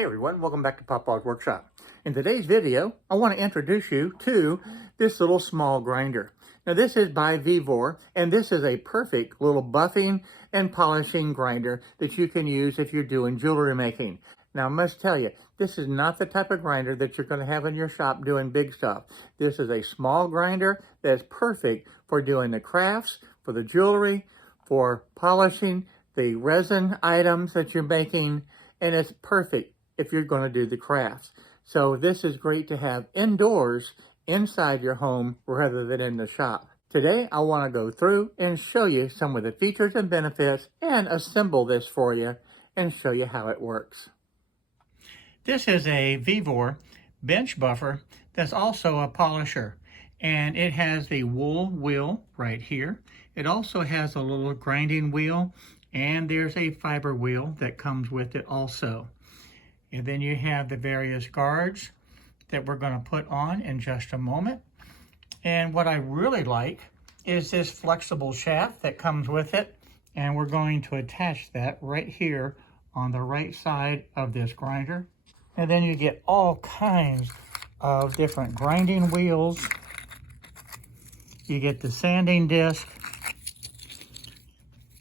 Hey everyone, welcome back to Papa's Workshop. In today's video, I want to introduce you to this little small grinder. Now this is by VEVOR, and this is a perfect little buffing and polishing grinder that you can use if you're doing jewelry making. Now I must tell you, this is not the type of grinder that you're going to have in your shop doing big stuff. This is a small grinder that's perfect for doing the crafts, for the jewelry, for polishing the resin items that you're making, and it's perfect if you're going to do the crafts. So this is great to have indoors inside your home rather than in the shop. Today I want to go through and show you some of the features and benefits and assemble this for you and show you how it works. This is a VEVOR bench buffer that's also a polisher, and it has the wool wheel right here. It also has a little grinding wheel, and there's a fiber wheel that comes with it also. And then you have the various guards that we're going to put on in just a moment. And what I really like is this flexible shaft that comes with it. And we're going to attach that right here on the right side of this grinder. And then you get all kinds of different grinding wheels. You get the sanding disc.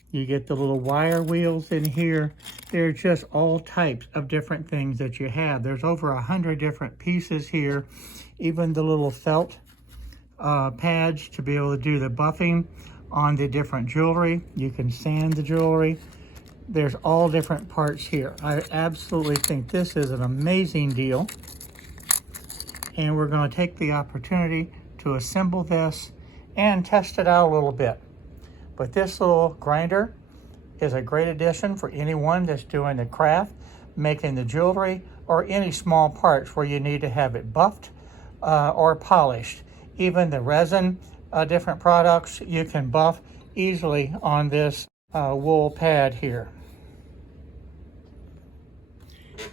You get the little wire wheels in here. There's just all types of different things that you have. There's over 100 different pieces here. Even the little felt pads to be able to do the buffing on the different jewelry. You can sand the jewelry. There's all different parts here. I absolutely think this is an amazing deal. And we're going to take the opportunity to assemble this and test it out a little bit. But this little grinder is a great addition for anyone that's doing the craft, making the jewelry, or any small parts where you need to have it buffed or polished. Even the resin, different products, you can buff easily on this wool pad here.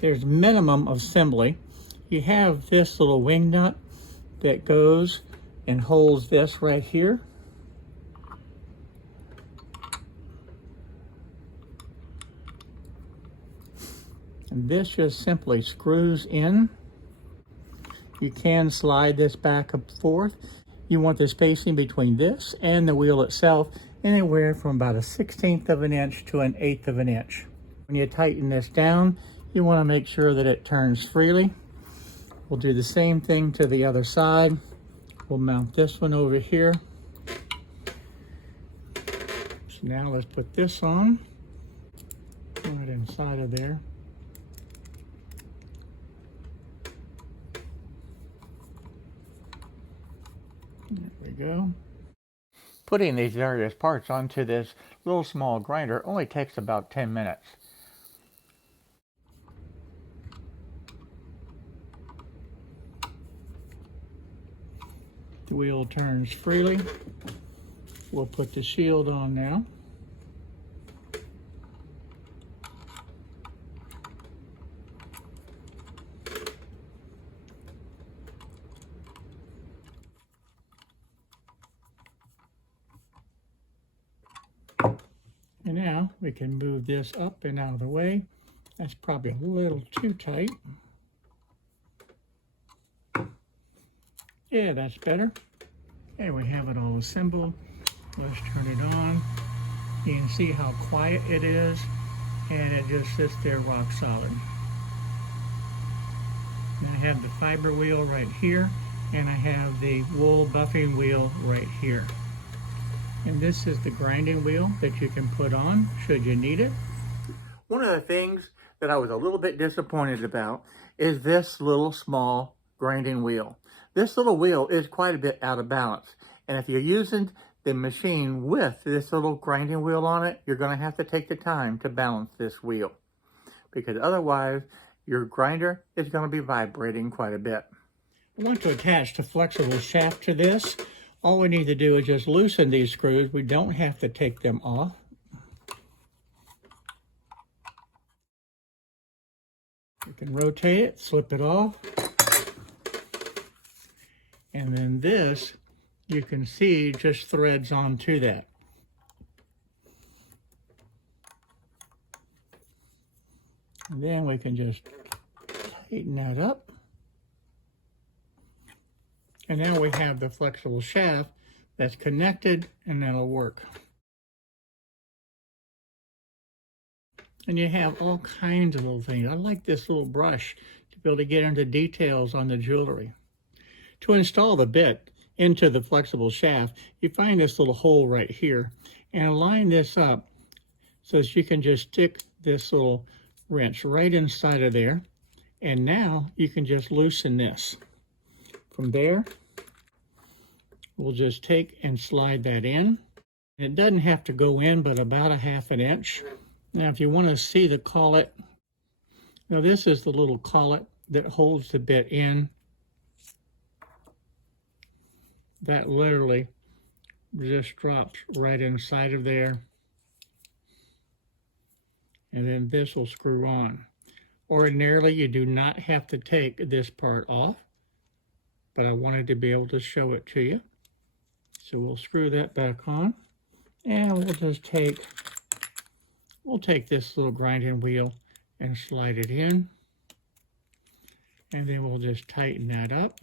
There's minimum of assembly. You have this little wing nut that goes and holds this right here. And this just simply screws in. You can slide this back and forth. You want the spacing between this and the wheel itself anywhere from about 1/16 of an inch to 1/8 of an inch. When you tighten this down, you want to make sure that it turns freely. We'll do the same thing to the other side. We'll mount this one over here. So now let's put this on. Put it inside of there. There we go. Putting these various parts onto this little small grinder only takes about 10 minutes. The wheel turns freely. We'll put the shield on now. And now we can move this up and out of the way. That's probably a little too tight. Yeah, that's better. Okay, we have it all assembled. Let's turn it on. You can see how quiet it is, and it just sits there rock solid. And I have the fiber wheel right here, and I have the wool buffing wheel right here. And this is the grinding wheel that you can put on should you need it. One of the things that I was a little bit disappointed about is this little small grinding wheel. This little wheel is quite a bit out of balance. And if you're using the machine with this little grinding wheel on it, you're going to have to take the time to balance this wheel, because otherwise your grinder is going to be vibrating quite a bit. I want to attach the flexible shaft to this. All we need to do is just loosen these screws. We don't have to take them off. You can rotate it, slip it off. And then this, you can see, just threads onto that. And then we can just Tighten that up. And now we have the flexible shaft that's connected, and that'll work. And you have all kinds of little things. I like this little brush to be able to get into details on the jewelry. To install the bit into the flexible shaft, you find this little hole right here and align this up so that you can just stick this little wrench right inside of there. And now you can just loosen this. From there, we'll just take and slide that in. It doesn't have to go in but about a ½ inch. Now, if you want to see the collet, now this is the little collet that holds the bit in. That literally just drops right inside of there. And then this will screw on. Ordinarily, you do not have to take this part off, but I wanted to be able to show it to you. So we'll screw that back on, and we'll just take this little grinding wheel and slide it in, and then we'll just tighten that up.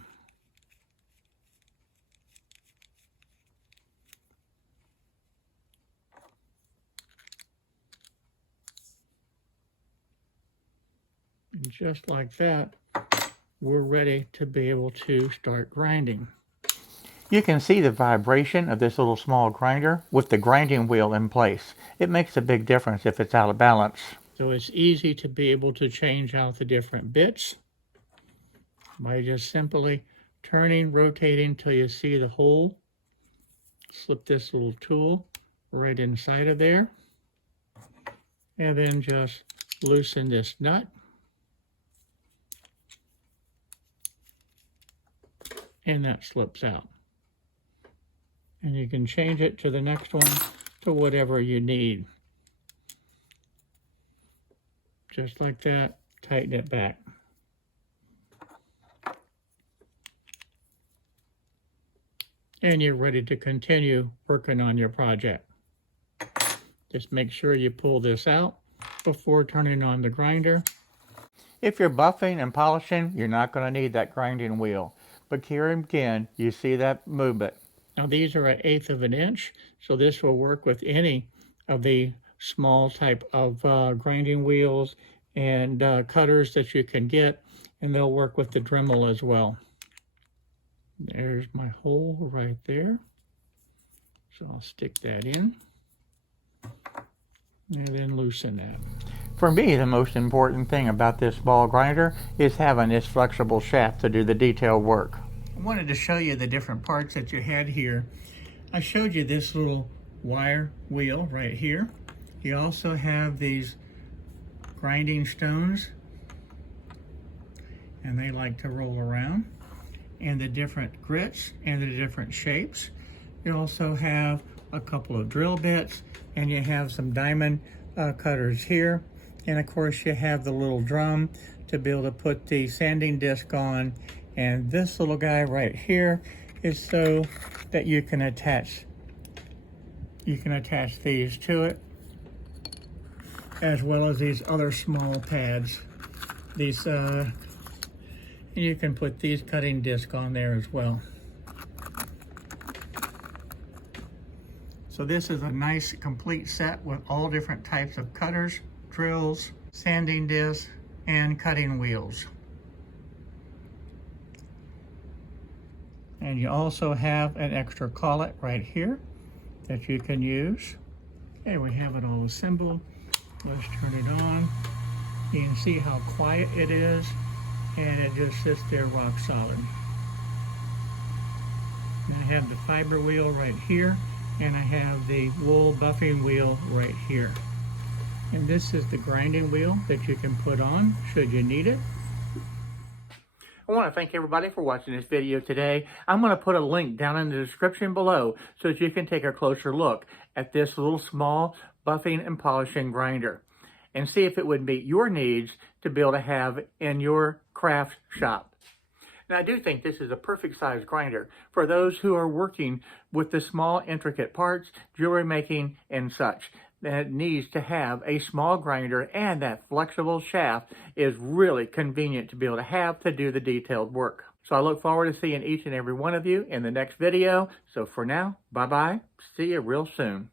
And just like that, we're ready to be able to start grinding. You can see the vibration of this little small grinder with the grinding wheel in place. It makes a big difference if it's out of balance. So it's easy to be able to change out the different bits by just simply turning, rotating till you see the hole. Slip this little tool right inside of there, and then just loosen this nut. And that slips out. And you can change it to the next one to whatever you need. Just like that, tighten it back. And you're ready to continue working on your project. Just make sure you pull this out before turning on the grinder. If you're buffing and polishing, you're not going to need that grinding wheel. But here again, you see that movement. Now these are 1/8 of an inch, so this will work with any of the small type of grinding wheels and cutters that you can get, and they'll work with the Dremel as well. There's my hole right there. So I'll stick that in and then loosen that. For me, the most important thing about this ball grinder is having this flexible shaft to do the detailed work. I wanted to show you the different parts that you had here. I showed you this little wire wheel right here. You also have these grinding stones, and they like to roll around, and the different grits and the different shapes. You also have a couple of drill bits, and you have some diamond cutters here. And of course you have the little drum to be able to put the sanding disc on. And this little guy right here is so that you can attach these to it, as well as these other small pads. These and you can put these cutting discs on there as well. So this is a nice complete set with all different types of cutters, drills, sanding discs, and cutting wheels. And you also have an extra collet right here that you can use. Okay, we have it all assembled. Let's turn it on. You can see how quiet it is, and it just sits there rock solid. And I have the fiber wheel right here, and I have the wool buffing wheel right here. And this is the grinding wheel that you can put on should you need it. I want to thank everybody for watching this video today. I'm going to put a link down in the description below so that you can take a closer look at this little small buffing and polishing grinder and see if it would meet your needs to be able to have in your craft shop. And I do think this is a perfect size grinder for those who are working with the small intricate parts, jewelry making, and such. that needs to have a small grinder, and that flexible shaft is really convenient to be able to have to do the detailed work. So I look forward to seeing each and every one of you in the next video. So for now, bye-bye. See you real soon.